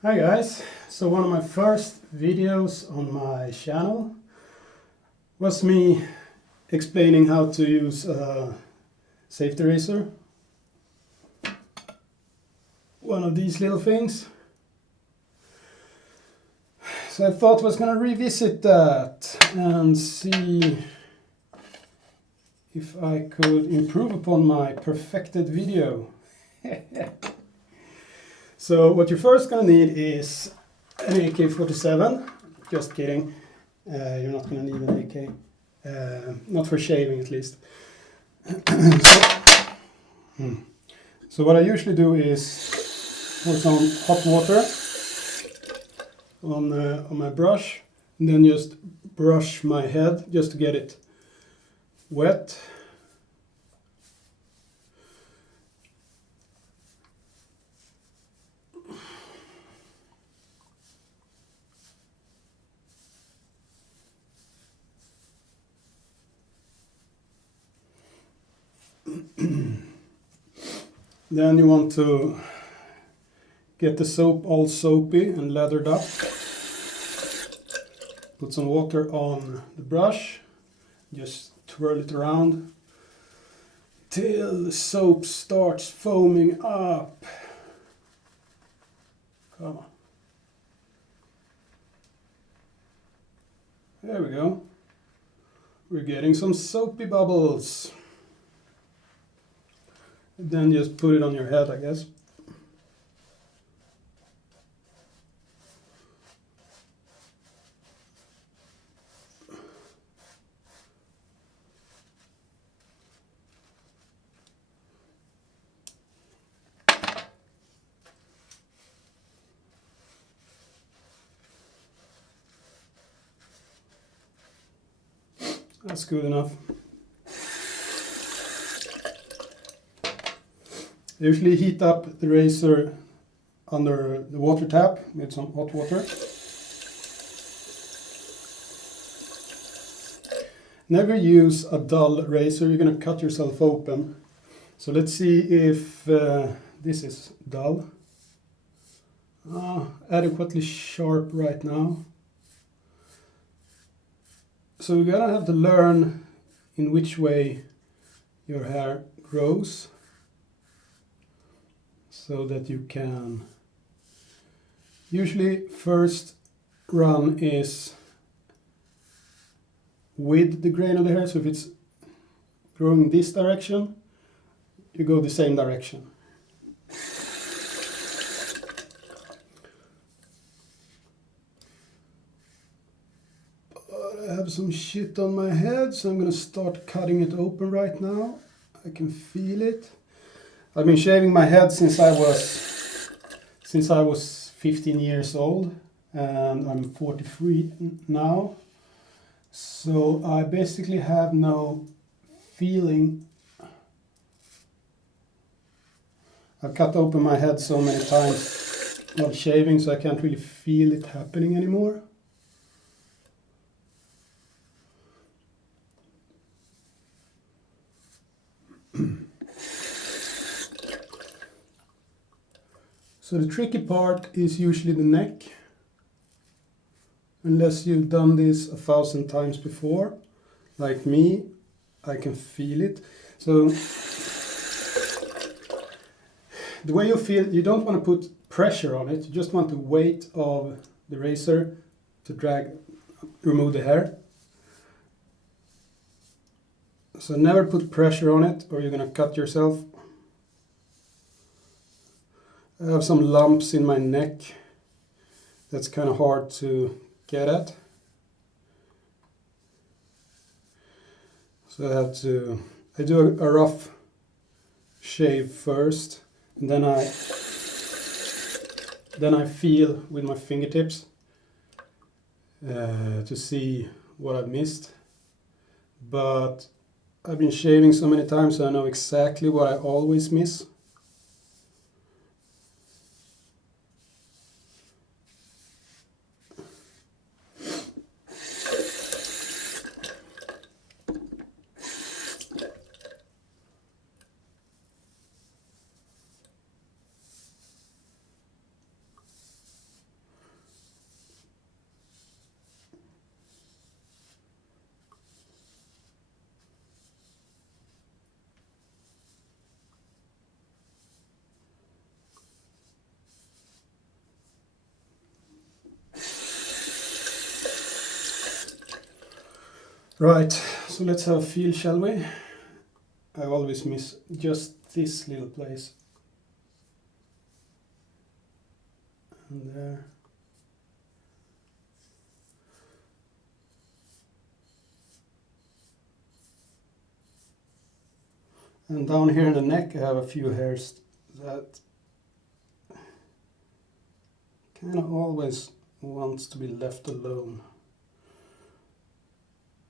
Hi guys, so one of my first videos on my channel was me explaining how to use a safety razor. One of these little things. So I thought I was gonna revisit that and see if I could improve upon my perfected video. So what you're first gonna need is an AK-47. Just kidding. You're not gonna need an AK. Not for shaving at least. So what I usually do is pour some hot water on my brush and then just brush my head just to get it wet. Then you want to get the soap all soapy and lathered up. Put some water on the brush, just twirl it around till the soap starts foaming up. Come on. There we go. We're getting some soapy bubbles. Then just put it on your head, I guess. That's good enough. I usually heat up the razor under the water tap with some hot water. Never use a dull razor, you're going to cut yourself open. So let's see if this is dull. Adequately sharp right now. So you're going to have to learn in which way your hair grows so that you can. Usually first run is with the grain of the hair, so if it's growing in this direction, you go the same direction. But I have some shit on my head, so I'm gonna start cutting it open right now. I can feel it. I've been shaving my head since I was 15 years old, and I'm 43 now. So I basically have no feeling. I've cut open my head so many times while shaving, so I can't really feel it happening anymore. So the tricky part is usually the neck. Unless you've done this 1,000 times before, like me, I can feel it. So the way you feel, you don't want to put pressure on it, you just want the weight of the razor to remove the hair. So never put pressure on it or you're going to cut yourself. I have some lumps in my neck. That's kind of hard to get at. So I do a rough shave first, and then I feel with my fingertips to see what I've missed. But I've been shaving so many times, so I know exactly what I always miss. Right, so let's have a feel, shall we? I always miss just this little place. And there. And down here in the neck I have a few hairs that kind of always wants to be left alone.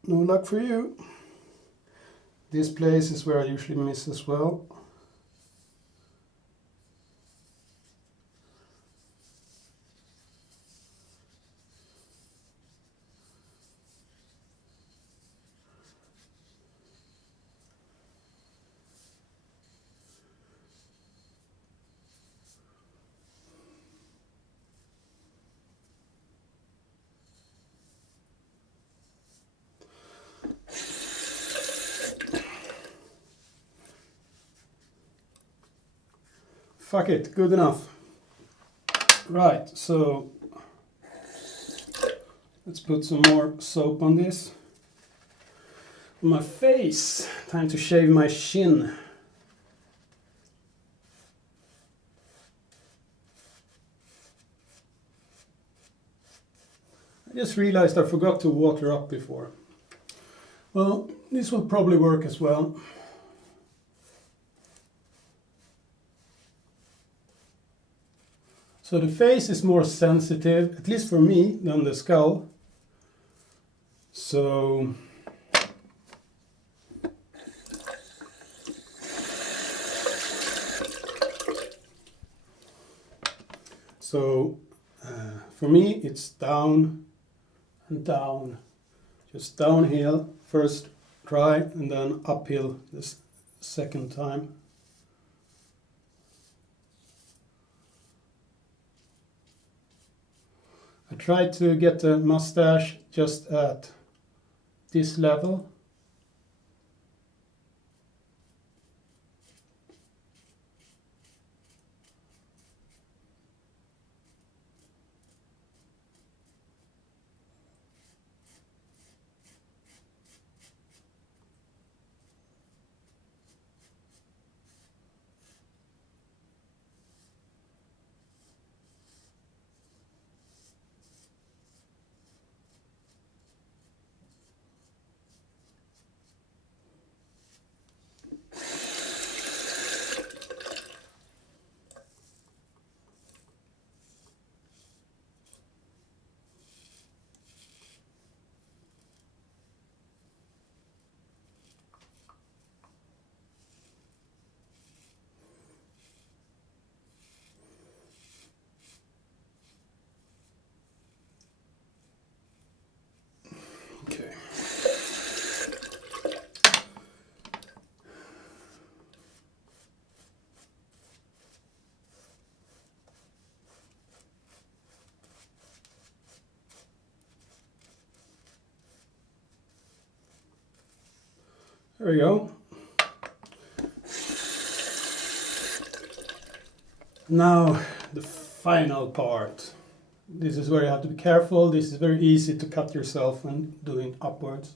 No luck for you. This place is where I usually miss as well. Fuck it, good enough. Right, so let's put some more soap on this. On my face, time to shave my shin. I just realized I forgot to water up before. Well, this will probably work as well. So the face is more sensitive, at least for me, than the skull. So for me it's down and down, just downhill first try and then uphill this second time. I tried to get the mustache just at this level. Okay. There we go. Now the final part. This is where you have to be careful. This is very easy to cut yourself when doing upwards.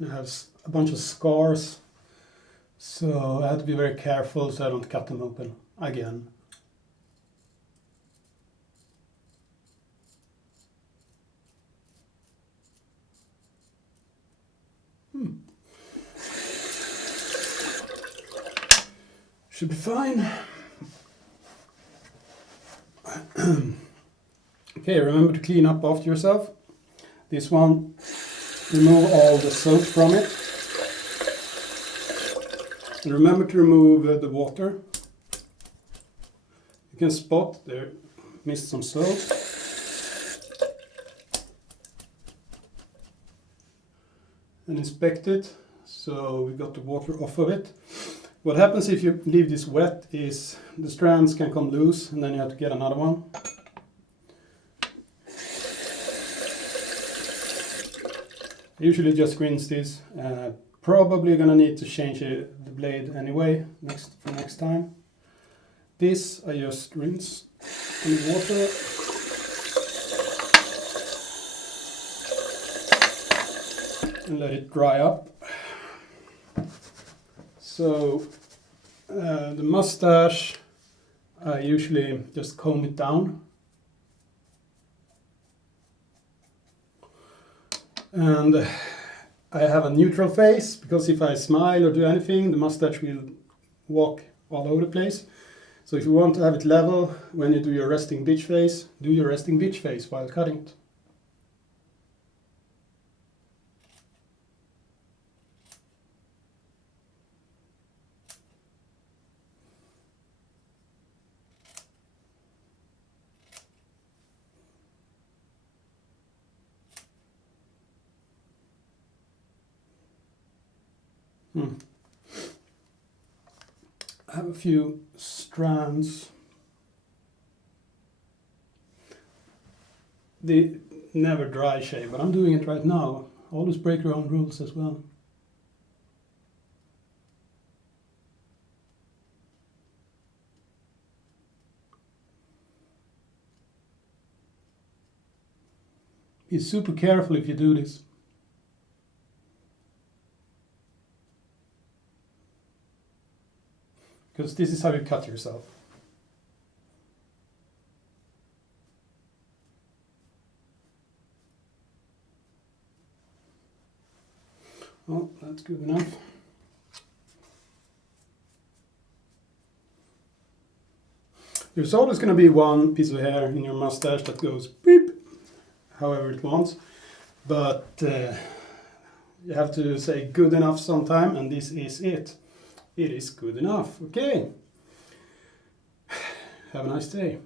And I have a bunch of scars, so I have to be very careful so I don't cut them open again. Should be fine. Okay, remember to clean up after yourself. This one, remove all the soap from it. And remember to remove the water. You can spot there, missed some soap. And inspect it, so we got the water off of it. What happens if you leave this wet is the strands can come loose and then you have to get another one. I usually just rinse this. Probably gonna need to change the blade anyway for next time. This I just rinse in water. And let it dry up. So the mustache, I usually just comb it down. And I have a neutral face, because if I smile or do anything, the mustache will walk all over the place. So if you want to have it level when you do your resting bitch face, do your resting bitch face while cutting it. I have a few strands. They never dry shave, but I'm doing it right now. Always break your own rules as well. Be super careful if you do this. Because this is how you cut yourself. Well, that's good enough. There's always going to be one piece of hair in your mustache that goes beep, however it wants. But you have to say good enough sometime, and this is it. It is good enough. Okay. Have a nice day.